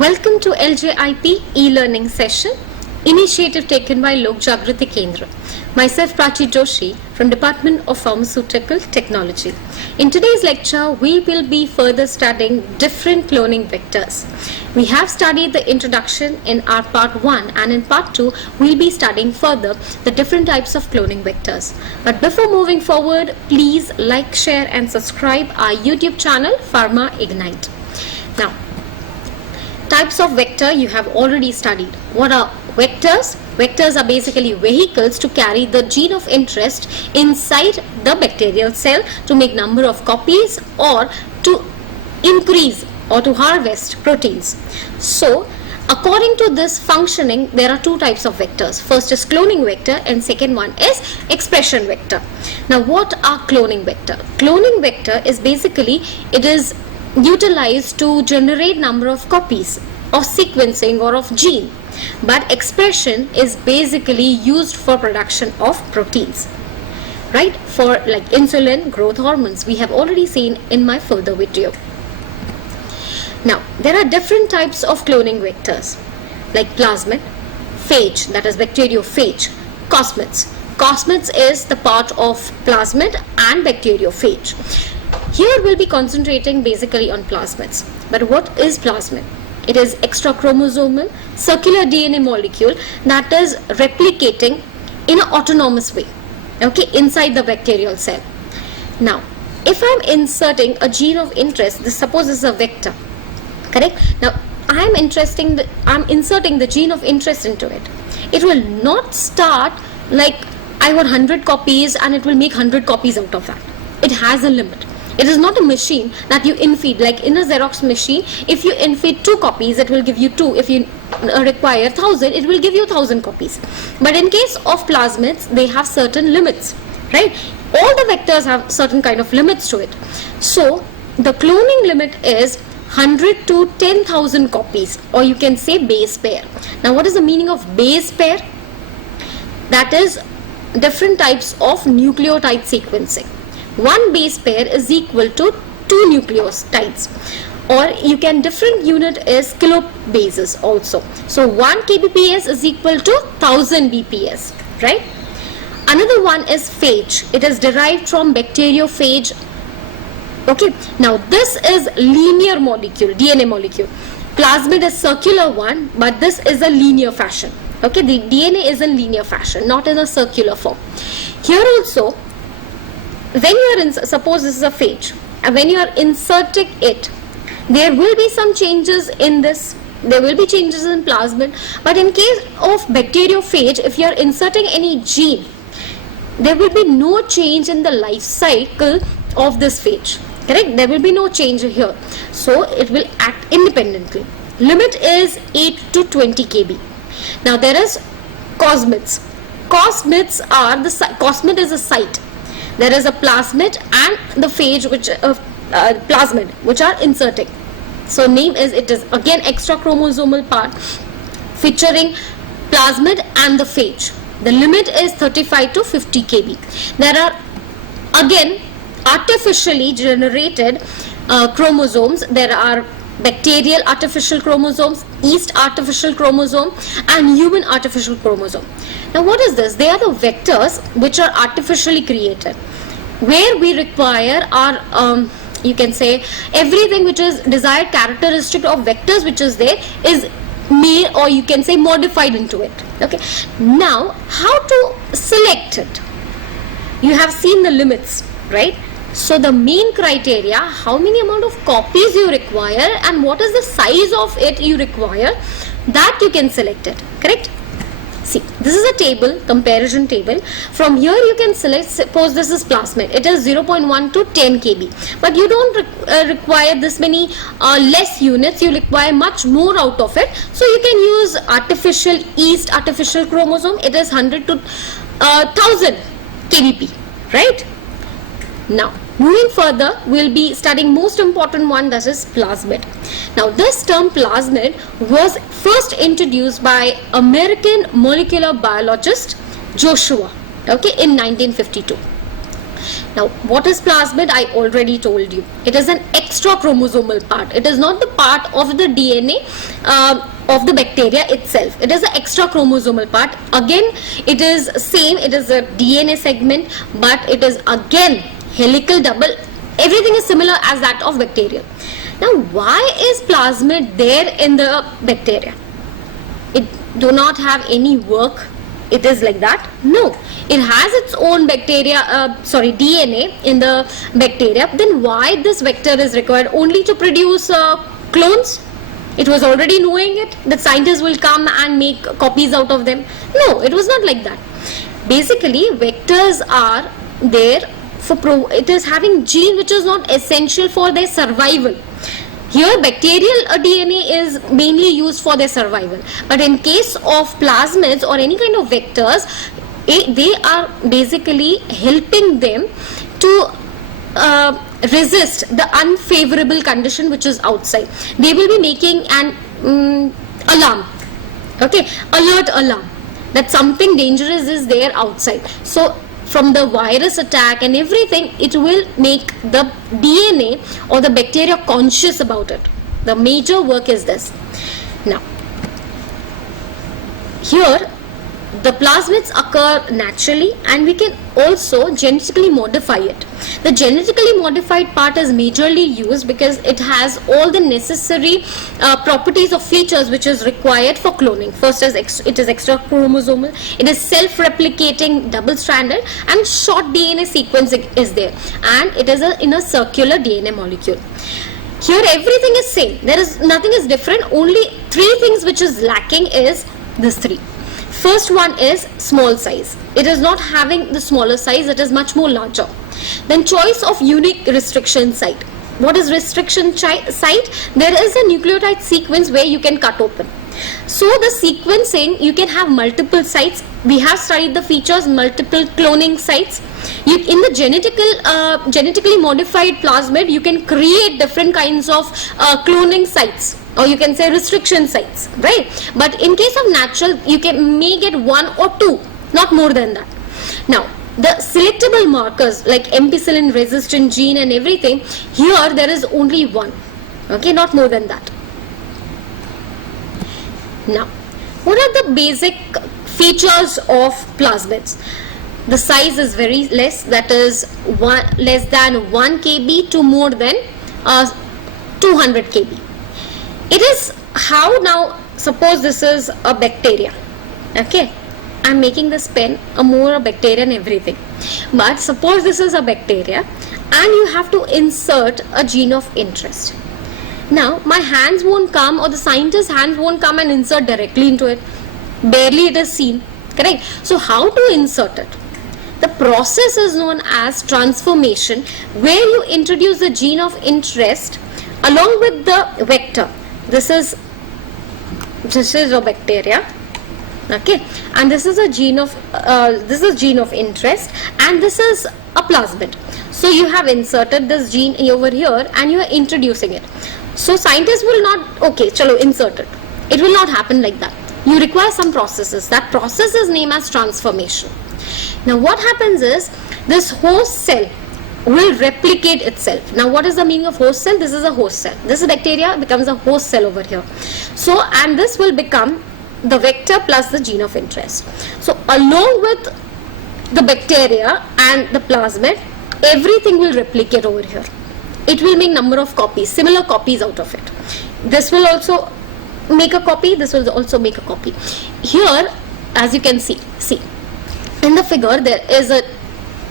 Welcome to LJIP e-learning session, initiative taken by Lok Jagriti Kendra. Myself Prachi Joshi from Department of Pharmaceutical Technology. In today's lecture, we will be further studying different cloning vectors. We have studied the introduction in our part 1, and in part 2, we'll be studying further the different types of cloning vectors. But before moving forward, please like, share and subscribe our YouTube channel Pharma Ignite. Now, types of vector you have already studied. What are vectors? Vectors are basically vehicles to carry the gene of interest inside the bacterial cell to make number of copies or to increase or to harvest proteins. So, according to this functioning, there are two types of vectors. First is cloning vector and second one is expression vector. Now, what are cloning vector? Cloning vector is basically, it is utilized to generate number of copies of sequencing or of gene, but expression is basically used for production of proteins, right? For like insulin, growth hormones, we have already seen in my further video. Now there are different types of cloning vectors like plasmid, phage, that is bacteriophage, cosmids. Cosmids is the part of plasmid and bacteriophage. Here we'll be concentrating basically on plasmids. But what is plasmid? It is extrachromosomal circular DNA molecule that is replicating in an autonomous way, okay, inside the bacterial cell. Now, if I'm inserting a gene of interest, this suppose is a vector, correct? Now, I'm inserting the gene of interest into it. It will not start like I want 100 copies and it will make 100 copies out of that. It has a limit. It is not a machine that you infeed, like in a Xerox machine, if you infeed 2 copies, it will give you 2. If you require 1000, it will give you 1000 copies. But in case of plasmids, they have certain limits, right? All the vectors have certain kind of limits to it. So, the cloning limit is 100 to 10,000 copies, or you can say base pair. Now, what is the meaning of base pair? That is different types of nucleotide sequencing. One base pair is equal to 2 nucleotides, or you can different unit is kilobases also. So 1 kbps is equal to 1000 bps, right? Another one is phage. It is derived from bacteriophage. Okay, now this is linear molecule, DNA molecule. Plasmid is circular one, but this is a linear fashion. Okay, the DNA is in linear fashion, not in a circular form. Here also, when you are in, suppose this is a phage, and when you are inserting it, there will be some changes in this, there will be changes in plasmid, but in case of bacteriophage, if you are inserting any gene, there will be no change in the life cycle of this phage, correct? There will be no change here, so it will act independently. Limit is 8 to 20 kb. Now there is cosmids. Cosmids are cosmid is a site. There is a plasmid and the phage, which plasmid, which are inserting. So name is, it is again extrachromosomal part featuring plasmid and the phage. The limit is 35 to 50 kb. There are again artificially generated chromosomes. There are bacterial artificial chromosomes, yeast artificial chromosome and human artificial chromosome. Now what is this? They are the vectors which are artificially created, where we require our you can say everything which is desired characteristic of vectors which is there is made, or you can say modified into it. Okay, now how to select it? You have seen the limits, right? So the main criteria, how many amount of copies you require and what is the size of it you require, that you can select it, correct? See, this is a table, comparison table. From here you can select, suppose this is plasmid, it is 0.1 to 10 kb, but you don't require this many less units, you require much more out of it. So you can use artificial yeast, artificial chromosome, it is 100 to 1000 kbp, right? Now, moving further, we'll be studying most important one, that is plasmid. Now, this term plasmid was first introduced by American molecular biologist Joshua, okay, in 1952. Now, what is plasmid? I already told you. It is an extra chromosomal part. It is not the part of the DNA of the bacteria itself. It is an extra chromosomal part. Again, it is same. It is a DNA segment, but it is again helical double. Everything is similar as that of bacteria. Now, why is plasmid there in the bacteria? It do not have any work. It is like that? No. It has its own DNA in the bacteria. Then why this vector is required? Only to produce clones? It was already knowing it, that scientists will come and make copies out of them. No, it was not like that. Basically, vectors are there for it is having gene which is not essential for their survival. Here bacterial DNA is mainly used for their survival, but in case of plasmids or any kind of vectors, they are basically helping them to resist the unfavorable condition which is outside. They will be making an alarm, okay, alert alarm that something dangerous is there outside. So from the virus attack and everything, it will make the DNA or the bacteria conscious about it. The major work is this. Now, here the plasmids occur naturally, and we can also genetically modify it. The genetically modified part is majorly used because it has all the necessary properties or features which is required for cloning. First is it is extra chromosomal, it is self-replicating double-stranded, and short DNA sequence is there, and it is in a circular DNA molecule. Here everything is same. There is nothing is different. Only three things which is lacking is this three. First one is small size. It is not having the smaller size, it is much more larger. Then choice of unique restriction site. What is restriction site? There is a nucleotide sequence where you can cut open. So the sequencing, you can have multiple sites. We have studied the features, multiple cloning sites. In the genetically modified plasmid, you can create different kinds of cloning sites, or you can say restriction sites, right? But in case of natural, you may get one or two, not more than that. Now, the selectable markers like ampicillin resistant gene and everything, here there is only one, okay, not more than that. Now, what are the basic features of plasmids? The size is very less, that is less than 1 kb to more than 200 kb. It is how, now suppose this is a bacteria, okay, I'm making this pen a bacteria and everything, but suppose this is a bacteria and you have to insert a gene of interest. Now my hands won't come, or the scientist's hands won't come and insert directly into it. Barely it is seen, correct? So how to insert it? The process is known as transformation, where you introduce the gene of interest along with the vector. This is a bacteria, okay, and this is a gene of gene of interest, and this is a plasmid. So you have inserted this gene over here and you are introducing it. So scientists will not, okay, chalo, insert it. It will not happen like that. You require some processes. That process is named as transformation. Now what happens is, this host cell will replicate itself. Now what is the meaning of host cell? This is a host cell. This bacteria becomes a host cell over here. So, and this will become the vector plus the gene of interest. So along with the bacteria and the plasmid, everything will replicate over here. It will make number of copies, similar copies out of it. This will also make a copy, this will also make a copy. Here, as you can see in the figure, there is a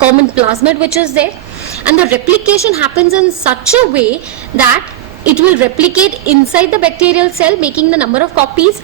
common plasmid which is there, and the replication happens in such a way that it will replicate inside the bacterial cell, making the number of copies,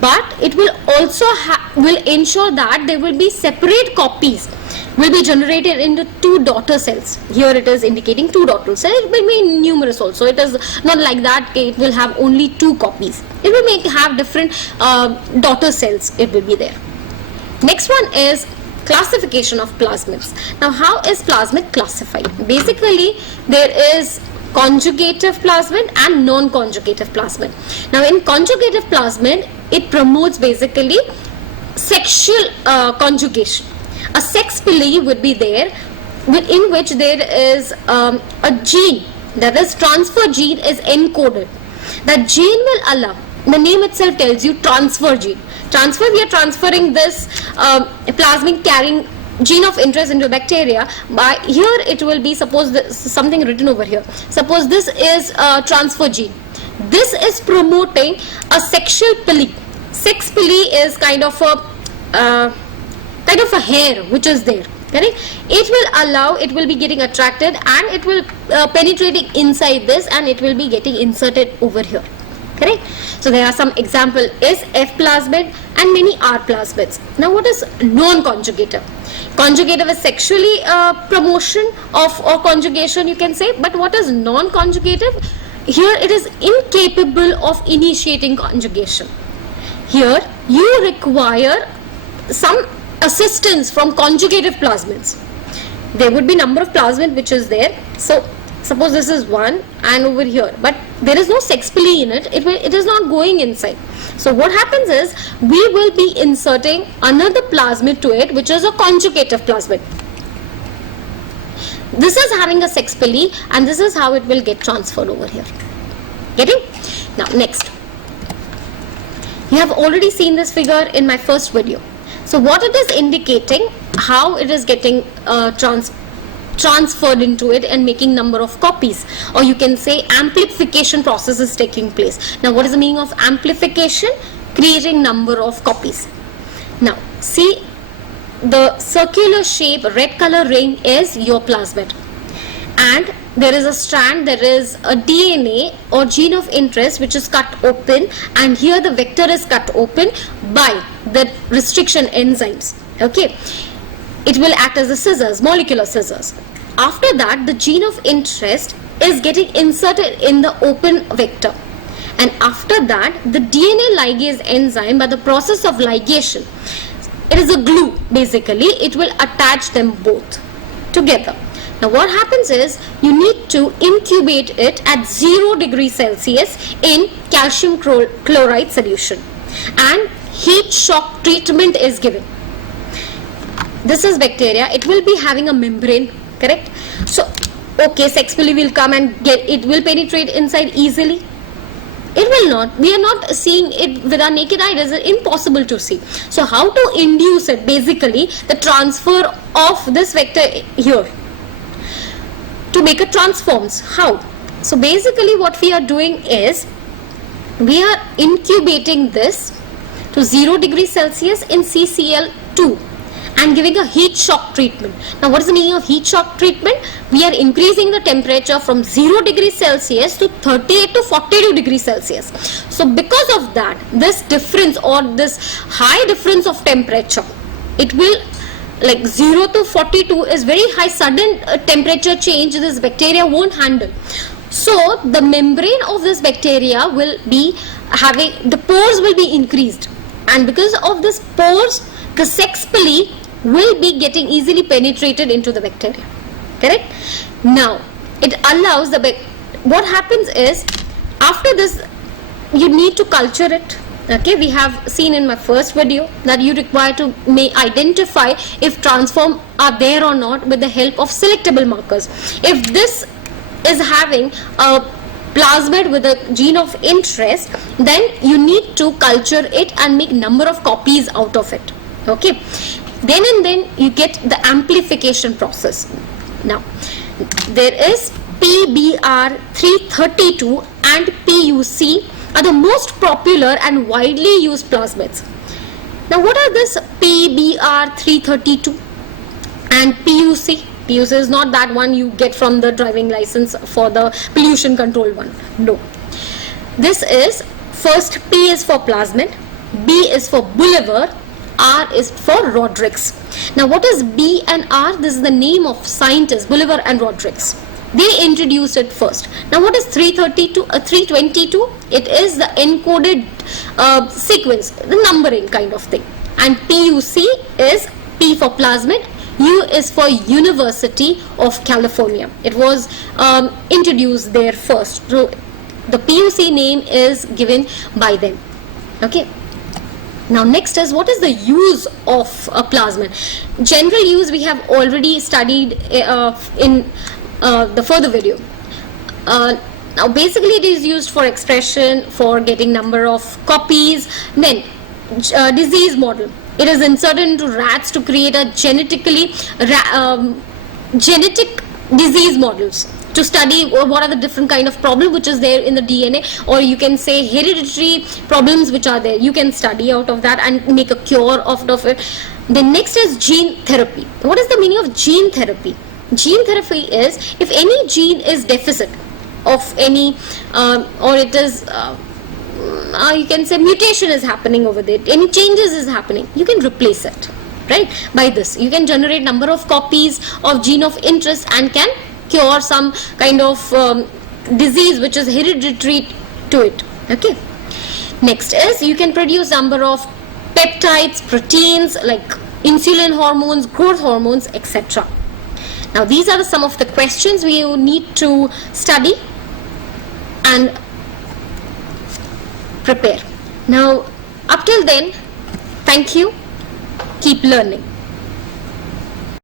but it will also will ensure that there will be separate copies will be generated into two daughter cells. Here it is indicating two daughter cells. It will be numerous also. It is not like that it will have only two copies. It will have different daughter cells. It will be there. Next one is classification of plasmids. Now how is plasmid classified? Basically there is conjugative plasmid and non-conjugative plasmid. Now in conjugative plasmid, it promotes basically sexual conjugation. A sex pili would be there in which there is a gene, that is transfer gene is encoded. That gene will allow, the name itself tells you transfer gene. Transfer, we are transferring this plasmid carrying gene of interest into bacteria. By here it will be, suppose this, something written over here, suppose this is transfer gene. This is promoting a sexual pili. Sex pili is kind of a hair which is there. Correct? It will allow, it will be getting attracted and it will penetrating inside this and it will be getting inserted over here. Correct? So there are some example is F plasmid and many R plasmids. Now what is non-conjugative? Conjugative is sexually promotion of or conjugation, you can say, but what is non-conjugative? Here it is incapable of initiating conjugation. Here you require some assistance from conjugative plasmids. There would be number of plasmid which is there. So suppose this is one and over here, but there is no sex pili in it. It is not going inside. So what happens is we will be inserting another plasmid to it, which is a conjugative plasmid. This is having a sex pili and this is how it will get transferred over here. Getting? Now next, you have already seen this figure in my first video. So what it is indicating, how it is getting transferred into it and making number of copies, or you can say amplification process is taking place. Now what is the meaning of amplification? Creating number of copies. Now see, the circular shape red color ring is your plasmid, and there is a strand, there is a DNA or gene of interest which is cut open, and here the vector is cut open by the restriction enzymes. Okay, it will act as a scissors, molecular scissors. After that, the gene of interest is getting inserted in the open vector, and after that the DNA ligase enzyme, by the process of ligation, it is a glue basically, it will attach them both together. Now what happens is you need to incubate it at 0 degrees Celsius in calcium chloride solution, and heat shock treatment is given. This is bacteria, it will be having a membrane, correct? So okay, sex pili will come and it will penetrate inside easily. It will not. We are not seeing it with our naked eye. It is impossible to see. So how to induce it? Basically the transfer of this vector here to make it transforms. How? So basically what we are doing is we are incubating this to 0 degrees Celsius in CCl2 and giving a heat shock treatment. Now what is the meaning of heat shock treatment? We are increasing the temperature from 0 degrees Celsius to 38 to 42 degrees Celsius. So because of that, this difference or this high difference of temperature, it will, like 0 to 42 is very high, sudden temperature change this bacteria won't handle. So the membrane of this bacteria will be having, the pores will be increased, and because of this pores, the sex pili will be getting easily penetrated into the bacteria. Correct? Now it allows the what happens is after this you need to culture it. Okay, we have seen in my first video that you require to identify if transform are there or not with the help of selectable markers. If this is having a plasmid with a gene of interest, then you need to culture it and make number of copies out of it. Okay, then and then you get the amplification process. Now there is PBr332 and PUC are the most popular and widely used plasmids. Now what are this PBr332 and PUC? PUC is not that one you get from the driving license for the pollution control one. No. This is, first P is for plasmid, B is for Bolivar, R is for Rodrix. Now what is B and R? This is the name of scientists, Bolivar and Rodrix. They introduced it first. Now what is 322? It is the encoded sequence, the numbering kind of thing. And PUC is P for plasmid, U is for University of California. It was introduced there first. So the PUC name is given by them. Okay. Now next is, what is the use of a plasmid? General use we have already studied in the further video. Now basically it is used for expression, for getting number of copies. Then disease model. It is inserted into rats to create a genetic disease models, to study what are the different kind of problem which is there in the DNA, or you can say hereditary problems which are there. You can study out of that and make a cure out of it. The next is gene therapy. What is the meaning of gene therapy? Gene therapy is, if any gene is deficit of any or it is you can say mutation is happening over there, any changes is happening, you can replace it, right? By this you can generate number of copies of gene of interest and can cure some kind of disease which is hereditary to it. Okay. Next is, you can produce number of peptides, proteins like insulin hormones, growth hormones, etc. Now these are some of the questions we need to study and prepare. Now up till then, thank you, keep learning.